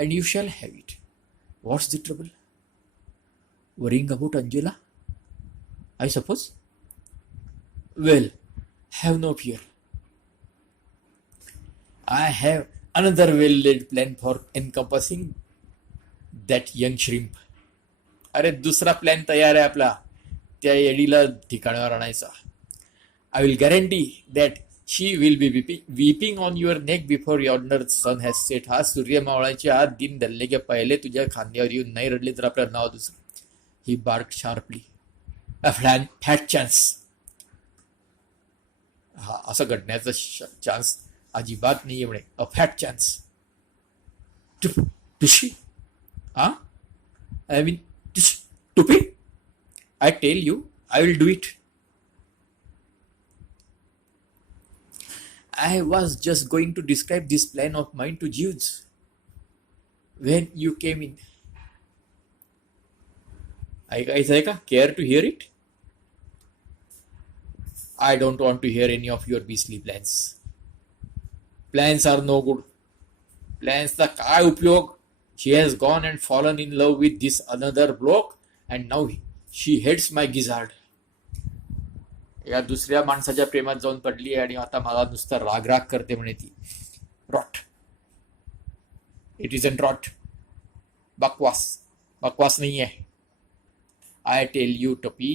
and you shall have it. What's the trouble? Worrying about Angela, I suppose? Well, have no fear. I have another well-laid plan for encompassing that young shrimp. अरे दुसरा प्लॅन तयार आहे आपला त्या येडीला ठिकाणावर आणायचा. I will guarantee that she will be weeping on your neck before yonder sun has set. हा सूर्य मावळाच्या आत दिन धरले की पहिले तुझ्या खांद्यावर येऊन नाही रडले तर आपलं नाव दुसरं. He barked sharply. A fat chance. हा असं घडण्याचा चान्स अजिबात नाही म्हणे. अ फॅट चान्स. टुशी हा I mean stupid. I tell you, I will do it. I was just going to describe this plan of mine to Jews when you came in. ऐकायचं आहे का? Care to hear it? I don't want to hear any of your beastly plans. Plans are no good. Plans चा काय उपयोग? She has gone and fallen in love with this another bloke and now she hates my gizzard. या दुसऱ्या माणसाच्या प्रेमात जाऊन पडली आणि आता मला नुसता राग करते म्हणे ती. Rot. It is an rot. बकवास नाही आहे. I tell you Tuppy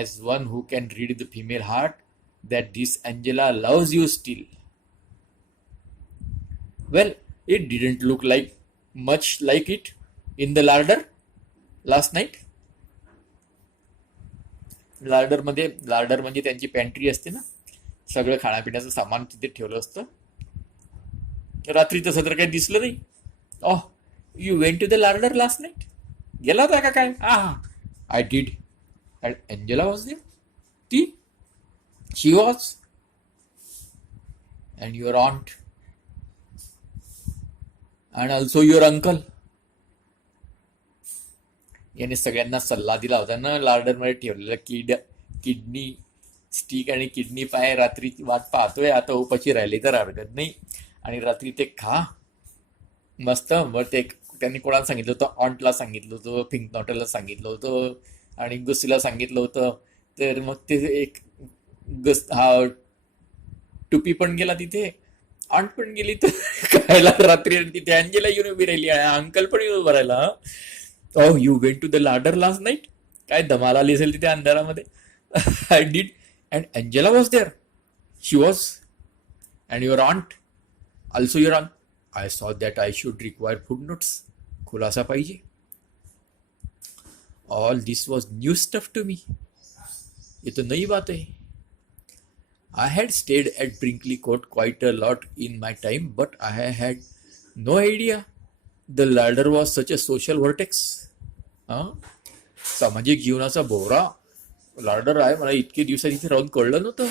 as one who can read the female heart that this Angela loves you still. Well, it didn't look like much like it in the larder last night. लार्डर म्हणजे त्यांची पॅन्ट्री असते ना, सगळं खाण्यापिण्याचं सामान तिथे ठेवलं असतं. रात्री तसं तर काही दिसलं नाही. Oh, you went to the larder last night. गेला होता का काय? I did. And Angela was there. She was. And your aunt. And also your uncle. याने सगळ्यांना सल्ला दिला होता ना लार्डरमध्ये ठेवलेला किडनी स्टिक आणि किडनी पाय रात्री वाट पाहतोय आता उपाशी राहिली तर हरकत नाही आणि रात्री ते खा मस्त. मग ते त्यांनी कोणाला सांगितलं होतं? ऑन्टला सांगितलं होतं, पिंक नॉटलला सांगितलं होतं आणि गुस्सीला सांगितलं होतं. तर मग ते एक टुपी पण गेला तिथे, ऑन्ट पण गेली तर खायला रात्री तिथे अँजेला येऊन उभी राहिली आहे, अंकल पण येऊन उभं राहिला. Oh, you went to the larder last night. काय धमाल आली असेल तिथे अंधारामध्ये. I did. And Angela was there. She was. And your aunt also your aunt. I saw that I should require food notes. खुलासा पाहिजे. All this was new stuff to me. ये तो नई बात है. I had stayed at Brinkley Court quite a lot in my time, but I had no idea the larder was such a social vortex. सामाजिक जीवनाचा भोवरा लार्डर आहे. मला इतके दिवसात इथे राहून कळलं नव्हतं.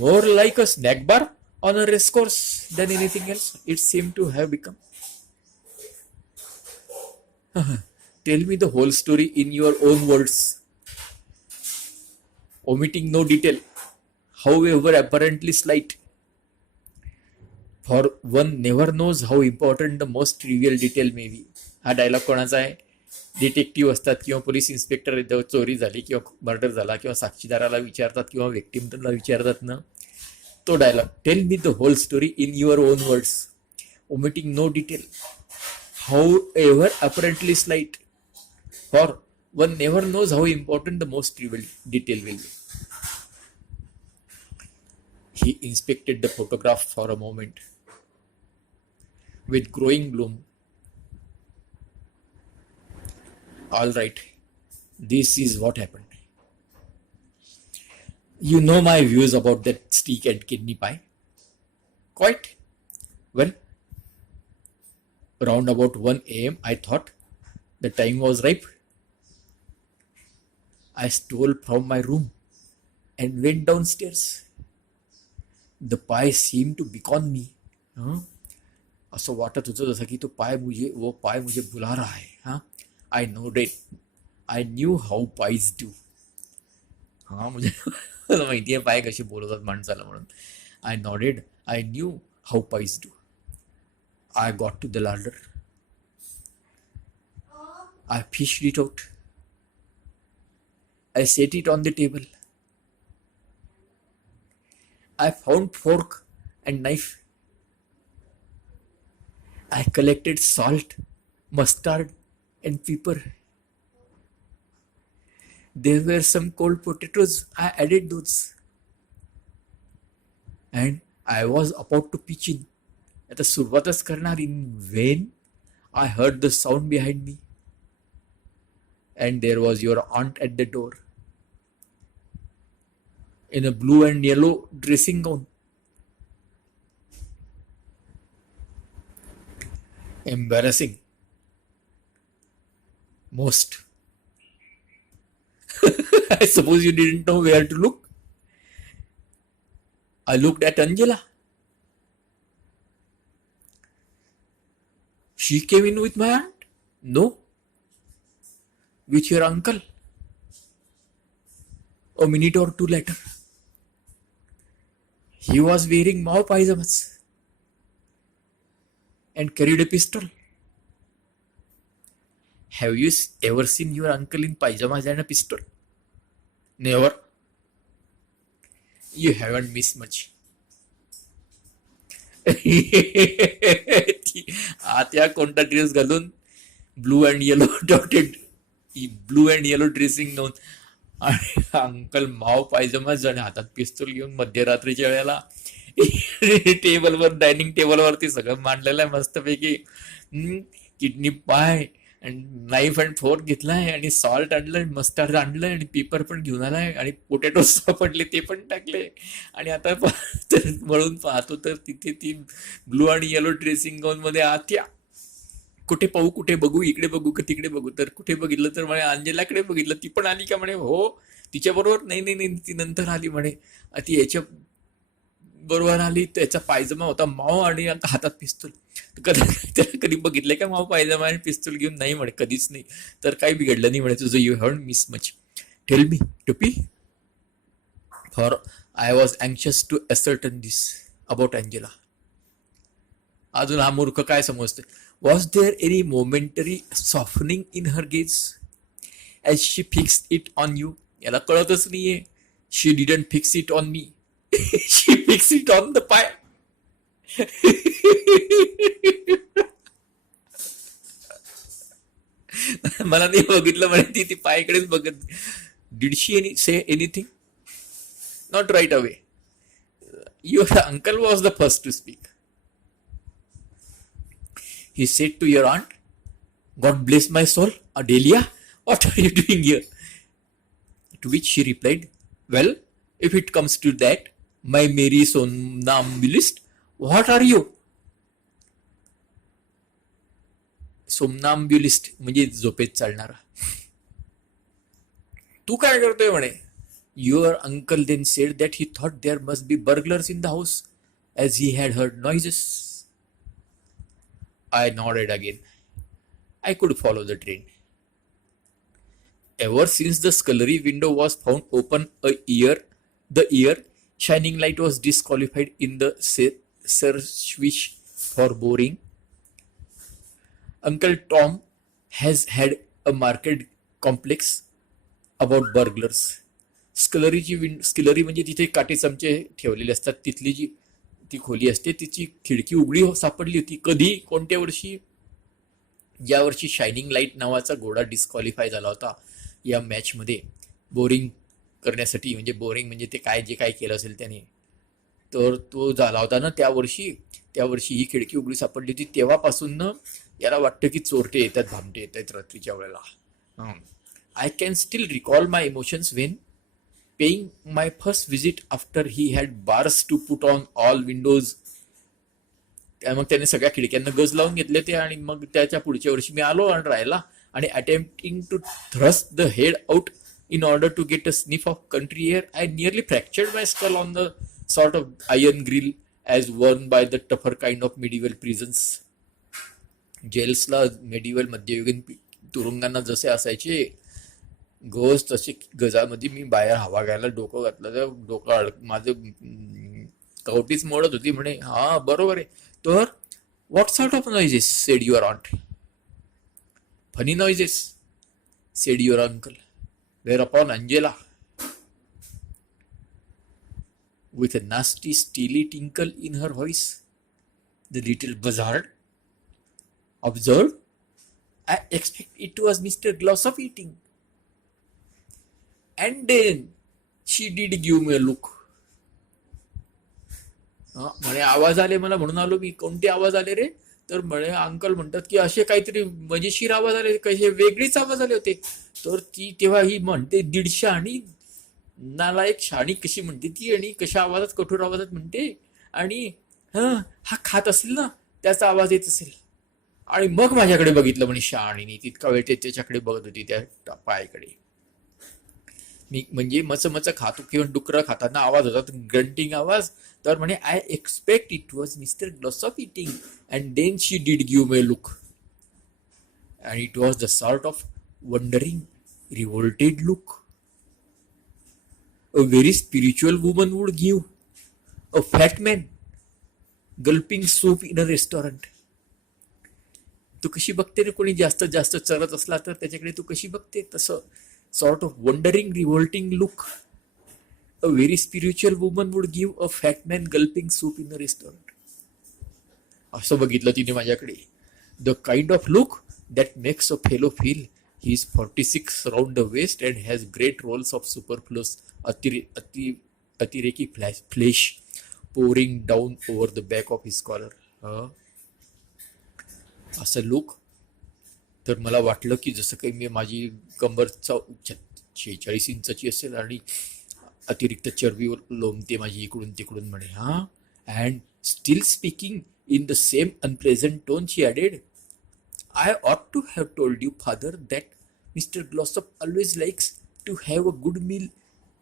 More like a snack bar on a race course than anything else it seemed to have become. Tell me the whole story in your own words, omitting no detail, however apparently slight. For one never knows how important the most trivial detail may be. हा डायलॉग कोणाचा आहे? डिटेक्टिव्ह असतात किंवा police inspector चोरी झाली किंवा मर्डर झाला किंवा साक्षीदाराला विचारतात किंवा व्यक्तिमत्वाला विचारतात ना, तो dialogue. Tell me the whole story in your own words, omitting no detail, however apparently slight. For one never knows how important the most trivial detail will be. He inspected the photograph for a moment with growing gloom. All right, this is what happened. You know my views about that steak and kidney pie. Quite well. Around about 1 a.m. I thought the time was ripe. I stole from my room and went downstairs. The pie seemed to beckon me. असं वाटत होतं जसं की तो पाय मुझे बुला रहा है. I knew how pies do. मुझे माहिती आहे पाय कसे बोलवतात माणसाला म्हणून. I nodded. I knew how pies do. I got to the larder. I fished it out. I set it on the table. I found fork and knife. I collected salt, mustard, and pepper. There were some cold potatoes. I added those. And I was about to pitch in. आता सुरुवातच करणार in when I heard the sound behind me. And there was your aunt at the door. In a blue and yellow dressing gown. Embarrassing. Most. I suppose you didn't know where to look. I looked at Angela. She came in with my aunt? No. With your uncle? A minute or two later. He was wearing mauve pyjamas and carried a pistol. Have you ever seen your uncle in pyjamas and a pistol? Never. You haven't missed much. आत्या कोणता ड्रेस घालून blue and yellow dotted blue and yellow dressing gown आणि अंकल माव पायजमाच आणि हातात पिस्तूल घेऊन मध्यरात्रीच्या वेळेला टेबलवर डायनिंग टेबलवरती सगळं मांडलेलं आहे मस्तपैकी. किडनी पाय नाईफ अँड फोर्क घेतलाय आणि सॉल्ट आणलंय, मस्टर्ड आणलंय आणि पेपर पण घेऊन आलाय आणि पोटॅटो सापडले ते पण टाकले. आणि आता वळून पाहतो तर तिथे ती ब्लू आणि येलो ड्रेसिंग गाऊन मध्ये आत्या. कुठे पाहू, कुठे बघू, इकडे बघू का तिकडे बघू, तर कुठे बघितलं तर म्हणे अंजलाकडे बघितलं. ती पण आली का म्हणे हो तिच्या बरोबर. नाही नाही नाही ती नंतर आली म्हणे. ती याच्या बरोबर आली. त्याचा पायजमा होता माव आणि हातात पिस्तूल. त्याला कधी बघितलंय का माव पायजमा आणि पिस्तूल घेऊन? नाही म्हणे कधीच नाही. तर काही बिघडलं नाही म्हणे तुझं. You haven't miss much. Tell me Tuppy. For I was anxious to ascertain this about Angela. अजून हा मूर्ख काय समजतोय. Was there any momentary softening in her gaze as she fix it on you? याला कळतच नाहीये. She didn't fix it on me. She fix it on the pie. मला नाही बघितलं म्हणे. ती पायाकडेच बघत. Did she any say anything? Not right away. Your uncle was the first to speak. He said to your aunt, God bless my soul, Adelia, what are you doing here? To which she replied, well, if it comes to that, my merry somnambulist, what are you? Somnambulist म्हणजे झोपेत चालणारा. तू काय करतोय म्हणे. Your uncle then said that he thought there must be burglars in the house as he had heard noises. I nodded again. I could follow the train. Ever since the scullery window was found open the year shining light was disqualified in the search for boring. Uncle Tom has had a marked complex about burglars. स्कलरी म्हणजे तिथे काटे चमचे ठेवलेले असतात. तिथली जी ती खोली असते तिची खिडकी उघडी सापडली होती. कधी, कोणत्या वर्षी? ज्या वर्षी शायनिंग लाईट नावाचा घोडा डिस्क्वालिफाय झाला होता या मॅचमध्ये बोरिंग करण्यासाठी. म्हणजे बोरिंग म्हणजे ते काय जे काय केलं असेल त्याने, तर तो झाला होता ना त्या वर्षी ही खिडकी उघडी सापडली होती. तेव्हापासून याला वाटतं की चोरटे येतात, भामटे येतात रात्रीच्या वेळेला. I can still recall my emotions when paying my first visit after he had bars to put on all windows. मग त्याने सगळ्या खिडक्यांना गज लावून घेतले ते. आणि मग त्याच्या पुढच्या वर्षी मी आलो आणि राहिला आणि attempting to thrust the head out in order to get a sniff of country air, I nearly fractured my skull on the sort of iron grill as worn by the tougher kind of medieval prisons. जेल्सला medieval मध्ययुगीन तुरुंगांना जसे असायचे गज तसे गजामध्ये मी बाहेर हवा घ्यायला डोकं घातलं तर डोकं माझं कवटीच मोडत होती म्हणे. हा बरोबर आहे. तर What sort of noises? Said your aunt. Funny noises, said your uncle. Whereupon Angela, with a nasty steely tinkle in her voice, the little buzzard, observed, I expect it was Mr. Glossop eating. And then she did give me a look. म्हणे आवाज आले मला म्हणून आलो मी. कोणते आवाज आले रे? तर म्हणे अंकल म्हणतात की असे काहीतरी मजेशीर आवाज आले, कसे वेगळेच आवाज आले होते. तर ती तेव्हा ही म्हणते, दीड शाणी नालायक शाणी कशी म्हणते ती, आणि कशा आवाजात, कठोर आवाजात म्हणते, आणि हा खात असेल ना त्याचा आवाज येत असेल. आणि मग माझ्याकडे बघितलं म्हणे शहाणीने. तितका वेळ ते त्याच्याकडे बघत होती, त्या पायाकडे. मी म्हणजे मच खातो किंवा डुकरं खाताना आवाज होतात, ग्रंटिंग आवाज. तर म्हणे I expect it was mister Glossop eating. And then she did give me look. And it was the sort of wondering revolted look a very spiritual woman would give a fat man gulping soup in a restaurant. तू कशी बघते रे कोणी जास्त जास्त चरत असला तर त्याच्याकडे तू कशी बघते, तसं sort of wondering revolting look a very spiritual woman would give a fat man gulping soup in a restaurant. असं बघितलं तिने माझ्याकडे. The kind of look that makes a fellow feel he is 46 round the waist and has great rolls of superfluous अतिरेकी flesh pouring down over the back of his collar. असं लुक. तर मला वाटलं की जसं काही मी माझी कंबरचा 46 इंचाची असेल आणि अतिरिक्त चरबीवर लोंबते माझी इकडून तिकडून म्हणे. And still speaking in the same unpleasant tone she added, I ought to have told you father that mister Glossop always likes to have a good meal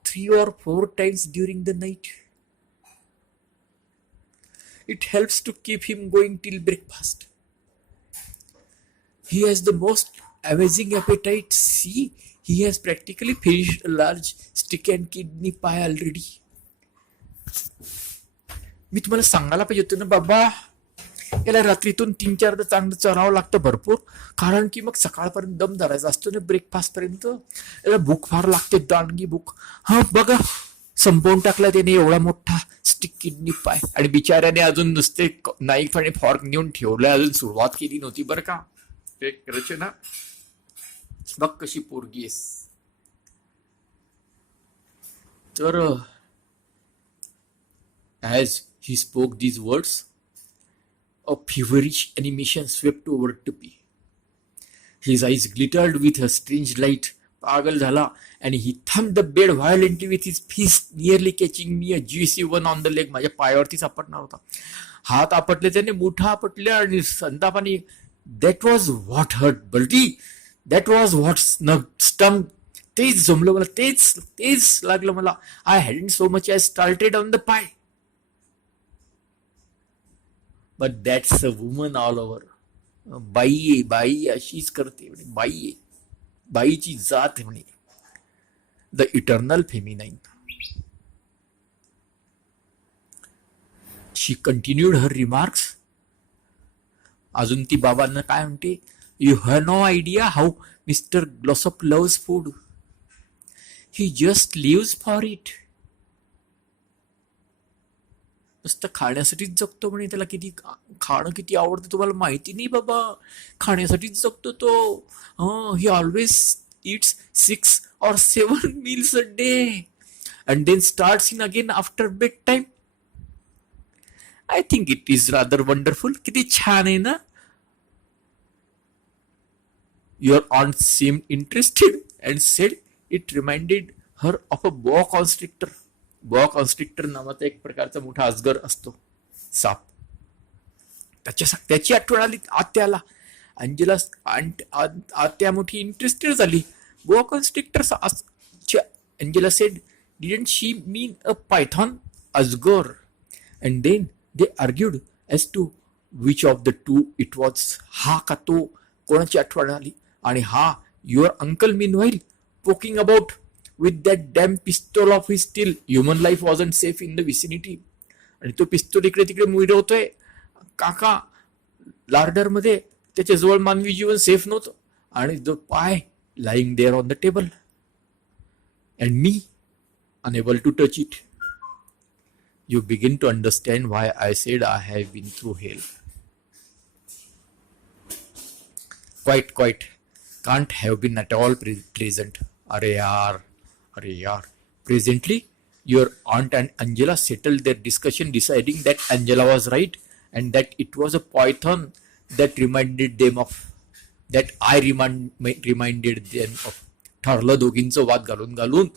3 or 4 times during the night. It helps to keep him going till breakfast. He has the most amazing appetite. See, he has practically finished a large stick and kidney pie already. मी तुम्हाला सांगायला पाहिजे होतं ना बाबा, याला रात्रीतून 3-4दा चांगलं चरावं लागतं भरपूर, कारण की मग सकाळपर्यंत दम धरायचा असतो ना, ब्रेकफास्ट पर्यंत. याला भूक फार लागते, दांडगी भूक. बघा संपवून टाकला त्याने एवढा मोठा स्टिक किडनी पाय. आणि बिचाऱ्याने अजून नुसते नाईफ आणि फॉर्क नेऊन ठेवलंय, अजून सुरुवात केली नव्हती बरं का. एक रचना बघ कशी पोरगी आहेस. तर as he spoke these words, a feverish animation swept over Tuppy. His eyes glittered with a strange light. पागल झाला, and he thumped the bed violently with his fist, nearly catching me a juicy one on the leg. माझ्या पायावरती सापडणार होता. हात आपटले त्याने, मुठा आपटले, आणि संतापाने, that was what hurt, Balti. That was what stung. तेच जमलं मला, तेच लागलं मला. I hadn't so much as started on the pie. But that's a woman all over. बाई अशीच करते म्हणे. बाईची जात आहे म्हणे. The eternal feminine. She continued her remarks. अजून ती बाबांना काय म्हणते, you have no idea how mister Glossop loves food. He just lives for it. नुसतं खाण्यासाठीच जगतो म्हणे. त्याला खाणं किती आवडतं तुम्हाला माहिती नाही बाबा. खाण्यासाठीच जगतो तो. ही ऑलवेज इट्स 6 or 7 meals a day and then starts in again after bedtime. I think it is rather wonderful. किती छान आहे ना. Your aunt seemed interested and said it reminded her of a boa constrictor. Boa constrictor नावाचा एक प्रकारचा मोठा अजगर असतो, साप. त्याची आठवण आली आत्याला. अंजला आत्या मोठी इंटरेस्टेड झाली. Boa constrictor. Angela said, didn't she mean a python, अजगर? And then they argued as to which of the two it was. हा का तो? कोणाची आठवण आली? आणि your uncle meanwhile poking about with that damn pistol of his till human life wasn't safe in the vicinity. आणि तो पिस्तूल इकडे तिकडे मिरवतोय. काका लार्डरमध्ये त्याच्याजवळ मानवी जीवन सेफ नव्हतं आणि the pie lying there on the table and me unable to touch it. You begin to understand why I said I have been through hell. Quite. Can't have been at all present. Arey yaar. Presently, your aunt and Angela settled their discussion, deciding that Angela was right and that it was a python that reminded them of. That I reminded them of. ठरलं दोघींचं वाद घालून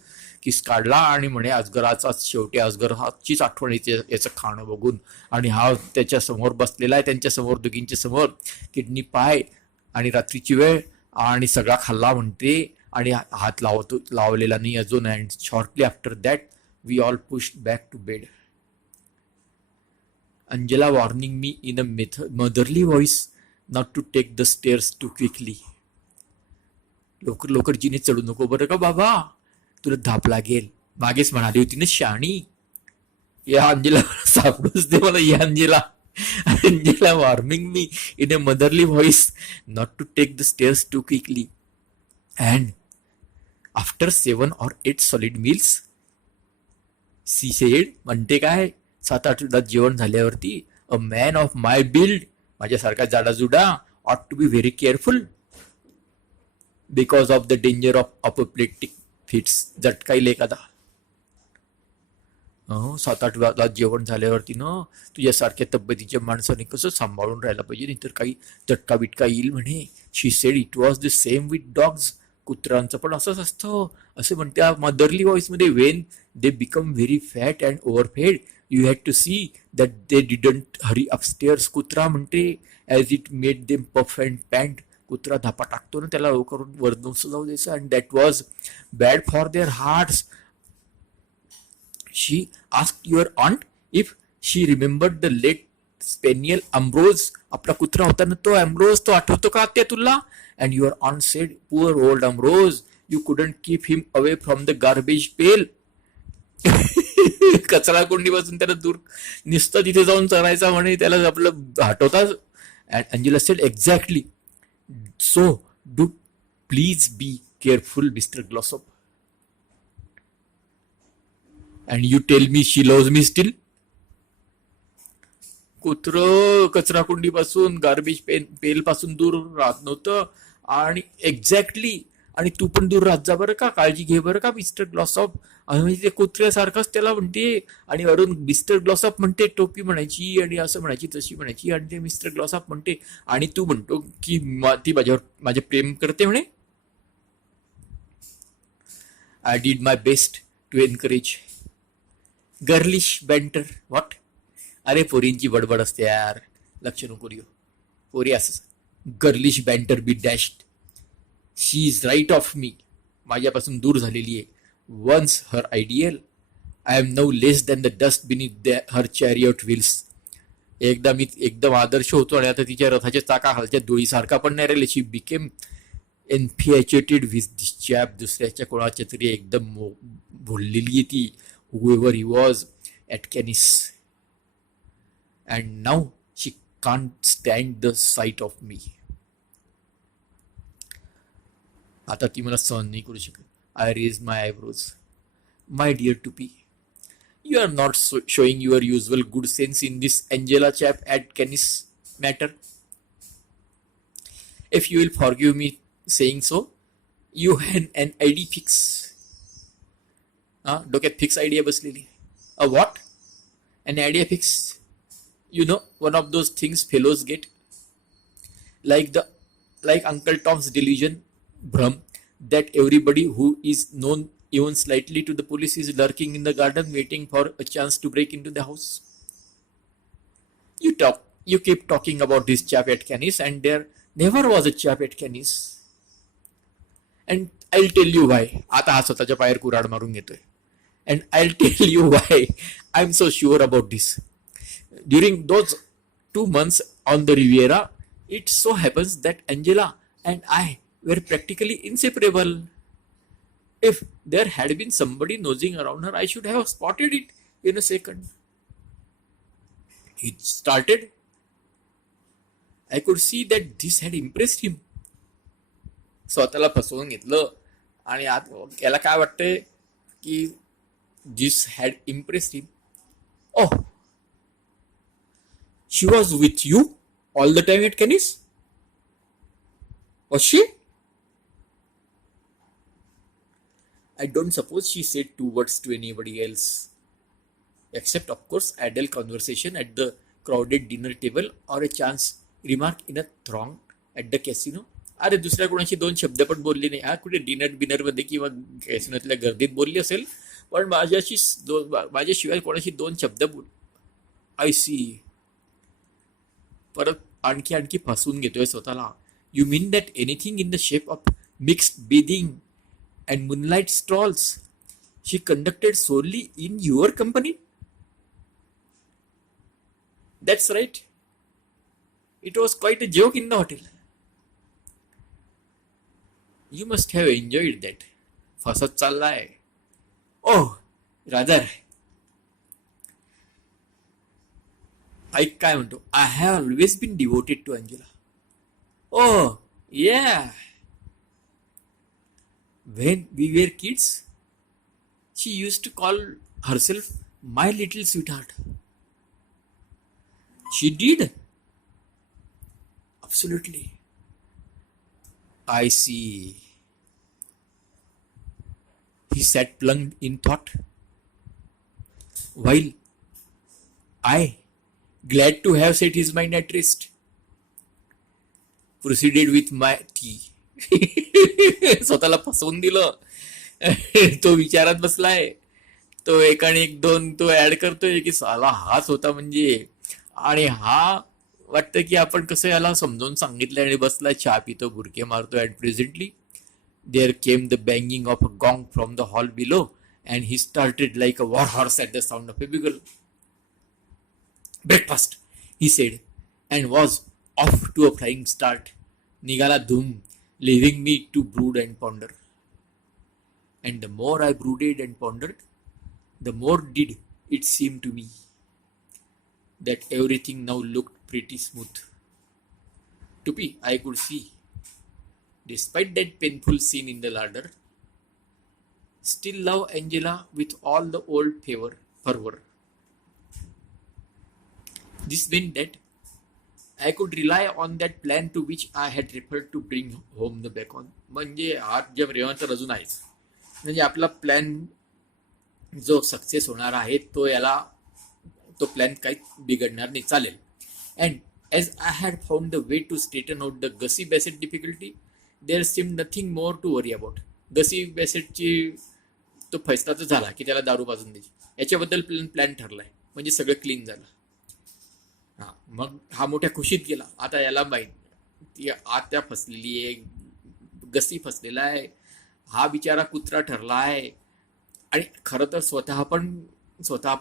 किस काढला आणि म्हणे अजगराचाच शेवटी अजगराचीच आठवण येते याचं खाणं बघून. आणि हा त्याच्या समोर बसलेला आहे, त्यांच्या समोर दोघींच्या समोर किडनी पाय आणि रात्रीची वेळ आणि सगळा खाल्ला म्हणते आणि हात लावलेला नाही अजून. And shortly after that we all pushed back to bed. Angela warning me in a motherly voice not to take the stairs too quickly. लवकर जिने चढू नको बरं का बाबा, तुला धाप लागेल. मागेच म्हणाली होती ना शाणी, या अंजला सापडूच दे मला. या Angela warning me in a motherly voice not to take the stairs too quickly and after 7 or 8 solid meals she said, म्हणते काय 7-8 तास जेवण झाल्यावरती, a man of my build, माझ्यासारखा जाडाजुडा, ought to be very careful because of the danger of apoplectic fits. झटका येईल एखादा. 7-8 तास जेवण झाल्यावरती ना तुझ्यासारख्या तब्येतीच्या माणसाने कसं सांभाळून राहायला पाहिजे, नाहीतर काही झटका बिटका येईल म्हणे. She said it was the same with dogs. कुत्र्यांचं पण असंच असतं असं म्हणते मदरली व्हॉइस मध्ये. When they become very fat and overfed you had to see that they didn't hurry upstairs. कुत्रा म्हणते as it made them puff and pant. कुत्रा धापा टाकतो ना त्याला लवकर वर नुसतं जाऊ द्यायचं. And that was bad for their hearts. She asked your aunt if she remembered the late spaniel Ambrose. आपला कुत्रा होता ना तो अम्ब्रोज, तो आठवतो का त्या तुला? And your aunt said poor old Ambrose you couldn't keep him away from the garbage pail. कचरा कुंडीपासून त्याला दूर नुसतं तिथे जाऊन चरायचा म्हणे, त्याला आपलं हटवतात. And Angela said exactly so do please be careful Mr. Glossop. And you tell me she loves me still. कुत्र कचरा कुंडी पासून गार्बेज पेल पासून दूर राहत नव्हतं आणि एक्झॅक्टली, आणि तू पण दूर राहत जा बरं का, काळजी घे बरं का मिस्टर ग्लॉसॉप. म्हणजे ते कुत्र्यासारखंच त्याला म्हणते. आणि वरून मिस्टर ग्लॉसॉप म्हणते, टोपी म्हणायची आणि असं म्हणायची तशी म्हणायची. आणि ते मिस्टर ग्लॉसॉप म्हणते आणि तू म्हणतो की ती माझे प्रेम करते म्हणे. I did my best to encourage girlish banter. What? अरे पोरींची बडबड असते यार, लक्ष नको देऊ. पोरी असं girlish banter be dashed. She is right off me. माझ्यापासून दूर झालेली आहे. Once her ideal I am now less than the dust beneath her chariot wheels. एकदा मी एकदम आदर्श होतो आणि आता तिच्या रथाच्या चाकाखालच्या धुळीसारखा पण नाही राहिले. She became infatuated with this chap. दुसऱ्याच्या कोणाच्या तरी एकदम भुललेली आहे ती. However he was at Cannes and now she can't stand the sight of me. आता ती मला सहन नाही करू शकत. I raise my eyebrows. My dear Tuppy, you are not showing your usual good sense in this Angela chap at Canis matter. If you will forgive me saying so, you had an idea fix. डोक्यात fix idea बसलेली. A what? An idea fix. You know, one of those things fellows get. Like Uncle Tom's delusion, Brum, that everybody who is known even slightly to the police is lurking in the garden waiting for a chance to break into the house. You keep talking about this chap at Canis, and there never was a chap at Canis. And I'll tell you why. आता हा स्वतःच्या पायावर कुऱ्हाड मारून घेतोय. And I'll tell you why I'm so sure about this. During those 2 months on the Riviera, it so happens that Angela and I were practically inseparable. If there had been somebody nosing around her, I should have spotted it in a second. It started I could see that this had impressed him. स्वतःला फसवून घेतलं आणि याला काय वाटतंय की this had impressed him. Oh, she was with you all the time at Cannes? Was she? I don't suppose she said 2 words to anybody else, except of course idle conversation at the crowded dinner table or a chance remark in a throng at the casino. अरे दुसऱ्या कोणाशी 2 शब्द पण बोलली नाही. हा कुठे डिनर मध्ये किंवा कॅसिनोतल्या गर्दीत बोलली असेल, पण माझ्याशिवाय कोणाशी 2 शब्द बोल. आय सी. परत आणखी फसवून घेतोय स्वतःला. You mean that anything in the shape of mixed bathing and moonlight strolls she conducted solely in your company? That's right. It was quite a joke in the hotel. You must have enjoyed that. फसत चाललाय. Oh, rather. ऐक काय म्हणतो. I have always been devoted to Angela. Oh, yeah. When we were kids, she used to call herself my little sweetheart. She did? Absolutely. I see. He sat plunged in thought, while I, glad to have set his mind at rest, proceeded with my tea. स्वतःला फसवून दिलं. तो विचारात बसलाय. तो एकाने 1-2 तो ऍड करतोय की साला हाच होता म्हणजे. आणि हा वाटतं की आपण कसं याला समजावून सांगितलं आणि बसलाय चहा पितो, बुरके मारतो. And presently there came the banging of a gong from the hall below and he started like a war horse at the sound of a bugle. Breakfast, he said, and was off to a flying start. निघाला धूम, leaving me to brood and ponder. And the more I brooded and pondered, the more did it seem to me that everything now looked pretty smooth. To be, I could see, despite that painful scene in the larder, still love Angela with all the old fervor. This meant that I could rely on that plan to which I had referred to bring home the bacon. म्हणजे हात जब रेवांचा अजून आहेच. म्हणजे आपला प्लॅन जो सक्सेस होणार आहे तो प्लॅन काही बिघडणार नाही, चालेल. And as I had found the way to straighten out the Gussie Bassett difficulty, there seem nothing more to worry about. Gussie बॅसेटची तो फैसला तर झाला की त्याला दारू पाजून द्यायची, याच्याबद्दल प्लॅन ठरलाय, म्हणजे सगळं क्लीन झालं. मग हा मोठ्या खुशीत गेला. आता याला माहीत ती आत्या फसलेली आहे, गसी फसलेला आहे, हा बिचारा कुत्रा ठरला आहे. आणि खरं तर स्वतः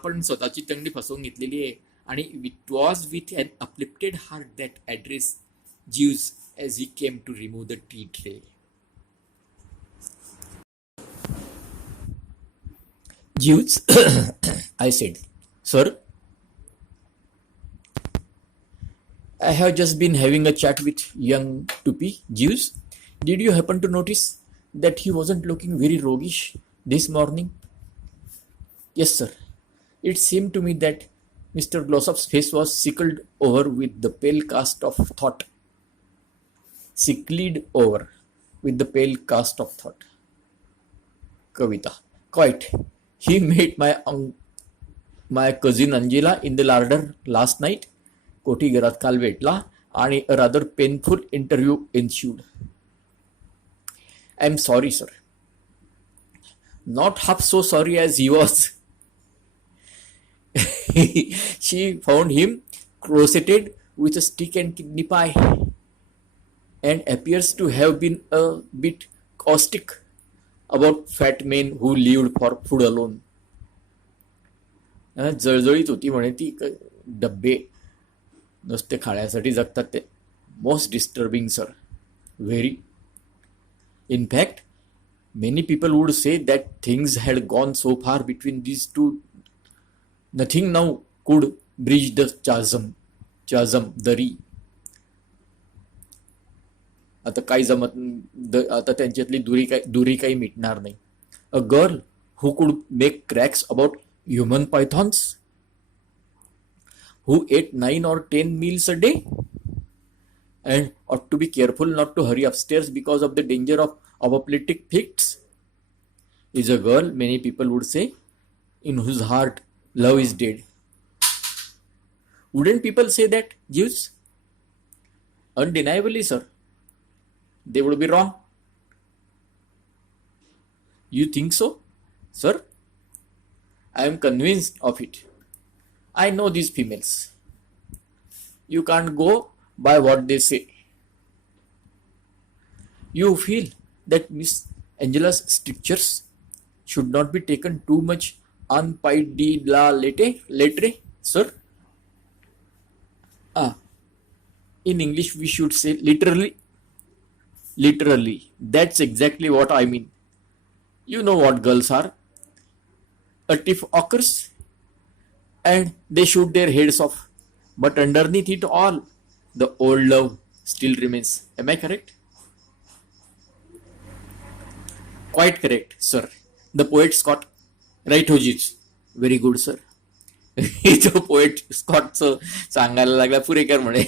पण स्वतःची तंगडी फसवून घेतलेली आहे. आणि it was with an uplifted heart that address Jeeves as he came to remove the tea tray. Jeeves, I said. Sir, I have just been having a chat with young Tupi. Jeeves, did you happen to notice that he wasn't looking very roguish this morning? Yes, sir. It seemed to me that Mr. Glossop's face was sickled over with the pale cast of thought. Sickled over with the pale cast of thought. Kavita. Quite. He met my cousin Angela in the larder last night. कोठी घरात काल भेटला आणि a rather painful interview ensued. I am sorry sir. Not half so sorry as he was. She found him closeted with a stick and kidney pie, and appears to have been a bit caustic about fat men who lived for food alone. जळजळीत होती म्हणे ती. डब्बे नुसते खाण्यासाठी जगतात ते. Most disturbing sir, very. In fact many people would say that things had gone so far between these two, nothing now could bridge the chasm दरी. आता काही आता त्यांच्यातली दुरी काही मिटणार नाही. A girl who could make cracks about human pythons, who ate 9 or 10 meals a day and ought to be careful not to hurry upstairs because of the danger of apoplectic fits, is a girl, many people would say, in whose heart love is dead. Wouldn't people say that, Jeeves? Undeniably, sir. They would be wrong. You think so, sir? I am convinced of it. I know these females. You can't go by what they say. You feel that Miss Angela's strictures should not be taken too much en pied de la lettre, sir? In English we should say literally. Literally. That's exactly what I mean. You know what girls are. A tiff occurs and they shoot their heads off. But underneath it all, the old love still remains. Am I correct? Quite correct, sir. The poet Scott. Right, Hojits. Very good, sir. तो poet स्कॉटचं सांगायला लागला, पुरेकर म्हणे.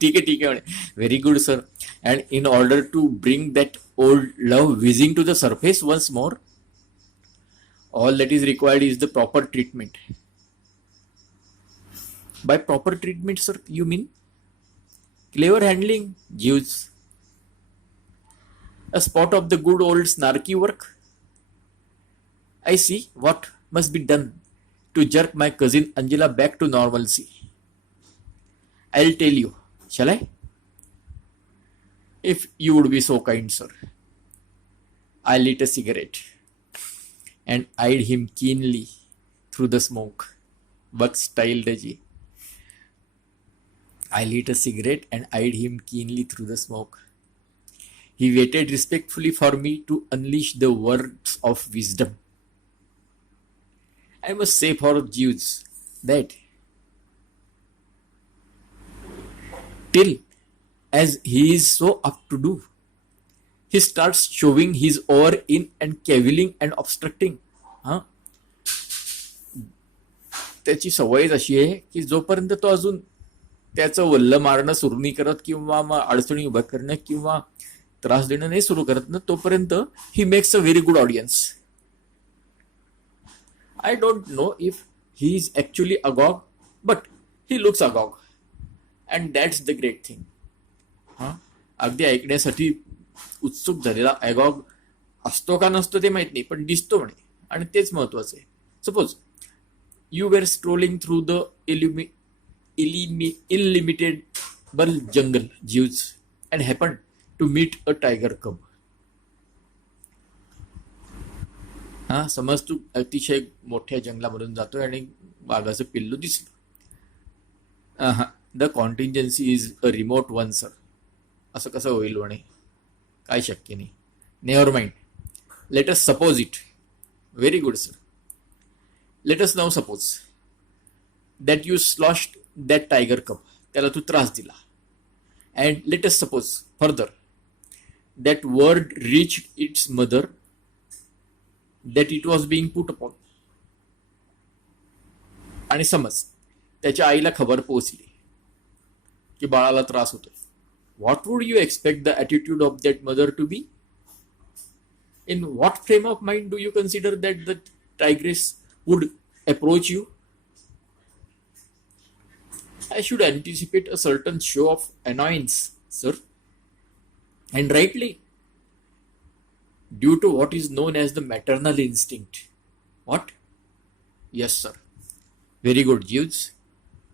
ठीक आहे म्हणे. Very good sir. And in order to bring that old love whizzing to the surface once more, all that is required is the proper treatment. By proper treatment, sir, you mean clever handling, Jeeves? A spot of the good old snarky work? I see what must be done to jerk my cousin Angela back to normalcy. I'll tell you, shall I? If you would be so kind, sir. I lit a cigarette and eyed him keenly through the smoke. Buck style, Raji. I lit a cigarette and eyed him keenly through the smoke. He waited respectfully for me to unleash the words of wisdom. I must say for Jews that till, as he is so up to do, he starts showing his oar in and cavilling and obstructing. त्याची सवयच अशी आहे की जोपर्यंत तो अजून त्याचं वल्ल मारणं सुरू नाही करत किंवा मग अडचणी उभ्या करणं किंवा त्रास देणं नाही सुरू करत ना, तोपर्यंत he makes a very good audience. I don't know if he is actually agog, but he looks agog and that's the great thing. अगदी ऐकण्यासाठी उत्सुक झालेला अगॉग असतो का नसतो ते माहित नाही, पण दिसतो म्हणे, आणि तेच महत्वाचं आहे. Suppose you were strolling through the illimitable jungle, Jeeves, and happened to meet a tiger cub. समज तू अतिशय मोठ्या जंगलामधून जातोय आणि वाघाचं पिल्लू दिसलं. The contingency is a remote one, sir. असं कसं होईल म्हणे, काय शक्य नाही. Never mind, let us suppose it. Very good, sir. Let us now suppose that you sloshed that tiger cub. त्याला तू त्रास दिला. And let us suppose further that word reached its mother that it was being put upon. आणि समज त्याच्या आईला खबर पोहोचली की बाळाला त्रास होतोय. What would you expect the attitude of that mother to be? In what frame of mind do you consider that the tigress would approach you? I should anticipate a certain show of annoyance, sir. And rightly, due to what is known as the maternal instinct. What? Yes, sir. Very good, Jeeves.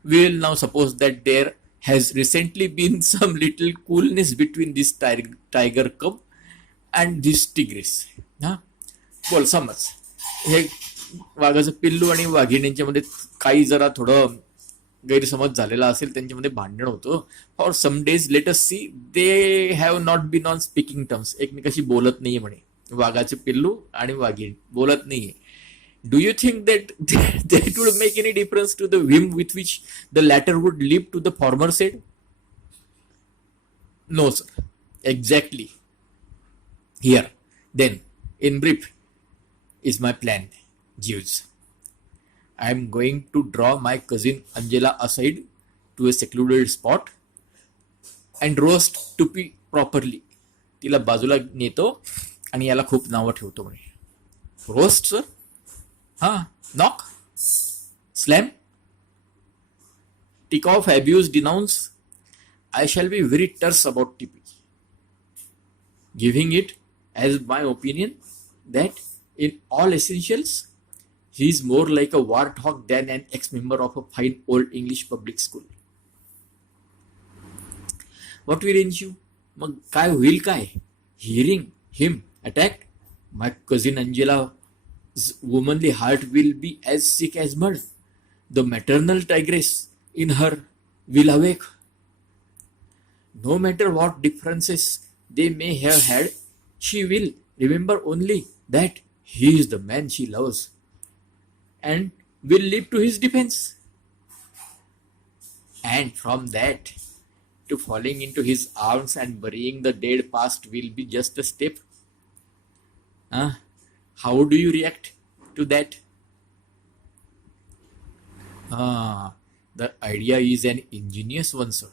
We will now suppose that there has recently been some little coolness between this tiger cub and this tigress. बोल, समज हे वाघाचं पिल्लू आणि वाघिणींच्या मध्ये काही जरा थोडं गैरसमज झालेला असेल, त्यांच्यामध्ये भांडण होतं. For some days let us see they have not been on speaking terms. एकमेकाशी बोलत नाहीये म्हणे, वाघाचे पिल्लू आणि वाघीण बोलत नाहीये. Do you think that that would make any difference to the whim with which the latter would live to the former said? No, sir. Exactly. Here, then, in brief, is my plan, Jeeves. I am going to draw my cousin Angela aside to a secluded spot and roast Tupi properly. तिला बाजूला नेतो आणि याला खूप नावं ठेवतो म्हणे. Roast sir? हा, knock, slam, tick off, abuse, denounce. I shall be very terse about TP, giving it as my opinion that in all essentials he is more like a warthog than an ex-member of a fine old English public school. What will ensue? मग काय होईल काय? Hearing him attacked, my cousin Angela's womanly heart will be as sick as mud. The maternal tigress in her will awake. No matter what differences they may have had, she will remember only that he is the man she loves and will leap to his defense. And from that to falling into his arms and burying the dead past will be just a step. How do you react to that? The idea is an ingenious one, sir.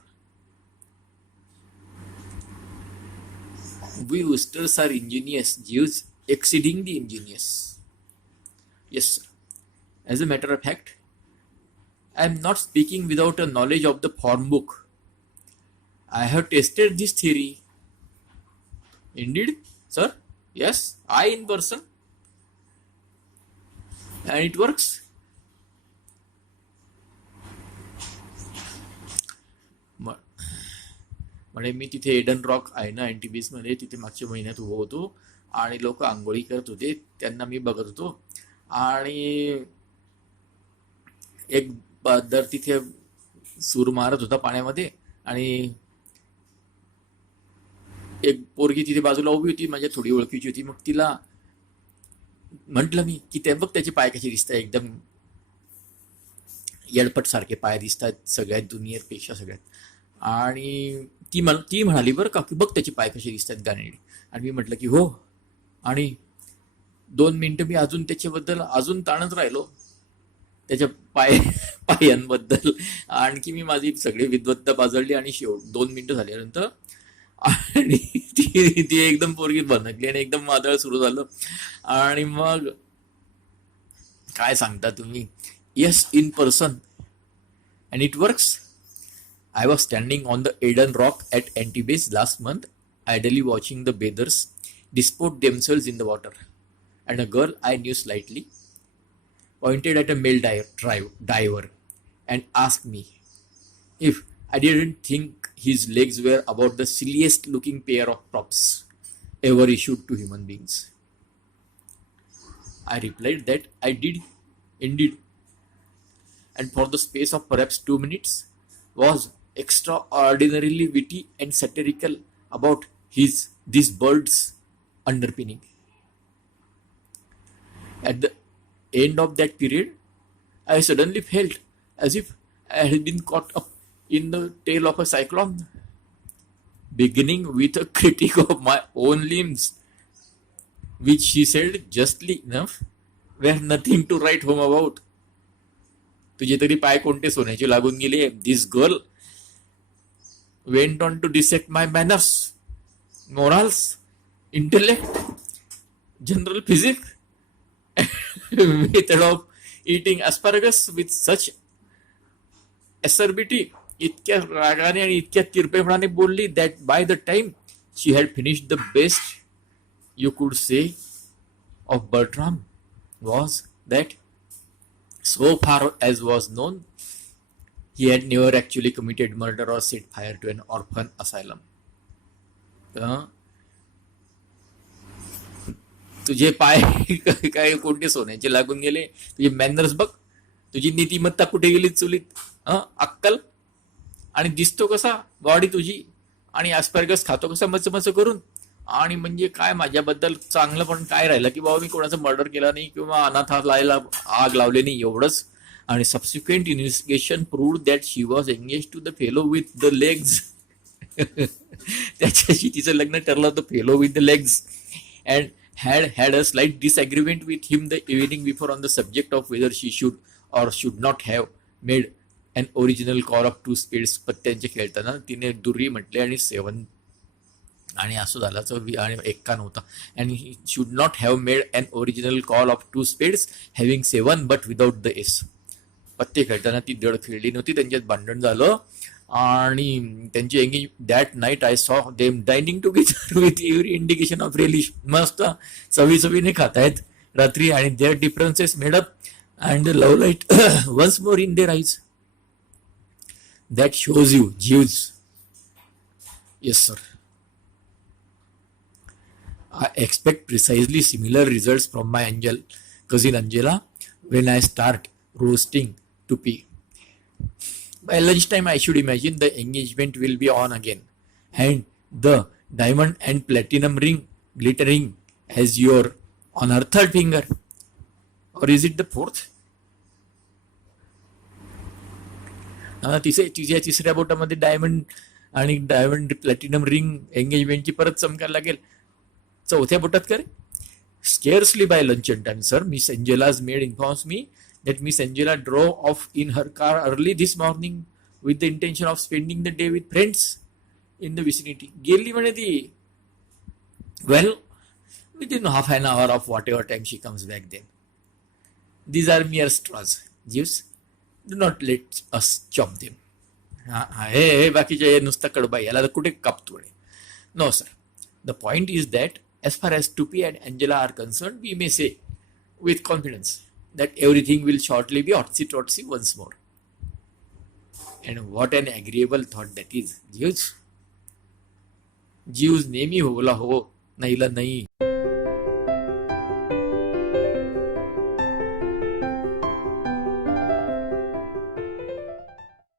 We Woosters are ingenious, Jews exceedingly ingenious. Yes, sir. As a matter of fact, I am not speaking without a knowledge of the form book. I have tested this theory. Indeed, sir. Yes, I in person. And it works. म्हणजे मी तिथे Aiden rock आहे ना एनटीबीएस मध्ये, तिथे मागच्या महिन्यात उभं होतो आणि लोक आंघोळी करत होते, त्यांना मी बघत होतो. आणि एक बदर तिथे सूर मारत होता पाण्यामध्ये आणि एक पोरगी तिथे बाजूला उभी होती, माझ्या थोडी ओळखीची होती. मग तिला म्हटलं मी की ते बघ त्याचे पाय कसे दिसतात, एकदम येडपट सारखे पाय दिसतात सगळ्यात दुनियेपेक्षा सगळ्यात. आणि ती म्हणाली बरं का की बघ त्याचे पाय कसे दिसतात गाणे. आणि मी म्हटलं की हो. आणि 2 मिनिटं मी अजून त्याच्याबद्दल अजून ताणत राहिलो, त्याच्या पायांबद्दल. आणखी मी माझी सगळी विद्वत्ता बाजळली आणि 2 मिनिटं झाल्यानंतर आणि ती एकदम पोरगी बनकली आणि एकदम वादळ सुरू झालं. आणि मग काय सांगता तुम्ही? Yes, in person, and it works. I was standing on the Eden Rock at Antibes last month, idly watching the bathers disport themselves in the water, and a girl I knew slightly pointed at a male diver and asked me if I didn't think his legs were about the silliest looking pair of props ever issued to human beings. I replied that I did indeed, and for the space of perhaps 2 minutes was extraordinarily witty and satirical about this bird's underpinning. At the end of that period, I suddenly felt as if I had been caught up in the tail of a cyclone, beginning with a critique of my own limbs, which she said justly enough were nothing to write home about. तुझे तरी पाय कोणते सोन्याचे लागून गेले. This girl went on to dissect my manners, morals, intellect, general physics, method of eating asparagus with such acerbity, इतक्या रागाने आणि इतक्या तिरपेपणाने बोलली that by the time she had finished, the best you could say of Bertram was that so far as was known, he had never actually committed murder or set fire to an orphan asylum. तुझे पाय काय कोणते सोन्याचे लागून गेले? तुझे मॅनर्स बघ, तुझी नीतिमत्ता कुठे गेली चुलीत? अक्कल? आणि दिसतो कसा बॉडी तुझी, आणि ॲस्पॅरगस खातो कसा मच करून. आणि म्हणजे काय माझ्याबद्दल चांगलं पण काय राहिलं की बाबा मी कोणाचं मर्डर केला नाही किंवा अनाथालयाला आग लावले नाही, एवढंच. And subsequent investigation proved that she was engaged to the fellow with the legs त्याच्याशी तिचं लग्न ठरलं होतं, fellow with the legs, and had a slight disagreement with him the evening before on the subject of whether she should or should not have made an original call of 2 spades. पत्त्यांचे खेळताना तिने दुर्री म्हटले आणि 7 आणि असं झालं आणि एक्का नव्हता, and he should not have made an original call of 2 spades having 7 but without the ace. पत्ते खेळताना ती दड खेळली नव्हती, त्यांच्यात भांडण झालं आणि त्यांची engage. That night I saw them dining together with every indication of relish. मस्त चवीने खातायत रात्री, आणि their differences made up and the love light once more in their eyes. That shows you Jeeves. Yes sir. I expect precisely similar results from my cousin Angela when I start roasting Tupi. By lunchtime, I should imagine the engagement will be on again, and the diamond and platinum ring glittering as your on her third finger. Or is it the fourth? तिच्या तिसऱ्या बोटामध्ये diamond platinum ring एंगेजमेंटची परत चमकायला लागेल. चौथ्या बोटात करे. Scarcely by luncheon time, sir. Miss Angela's maid informs me that Miss Angela drove off in her car early this morning with the intention of spending the day with friends in the vicinity. गेली म्हणे ती. Well, within half an hour of whatever time she comes back then. These are mere straws. Jeeves, do not let us chop them. हे बाकीचे नुसतं कडबा, याला कुठे कापतो. No, sir. The point is that as far as Tupi and Angela are concerned, we may say with confidence that everything will shortly be otsy-totsy once more. And what an agreeable thought that is. Jeeves नेहमी होला हो, नाहीला नाही.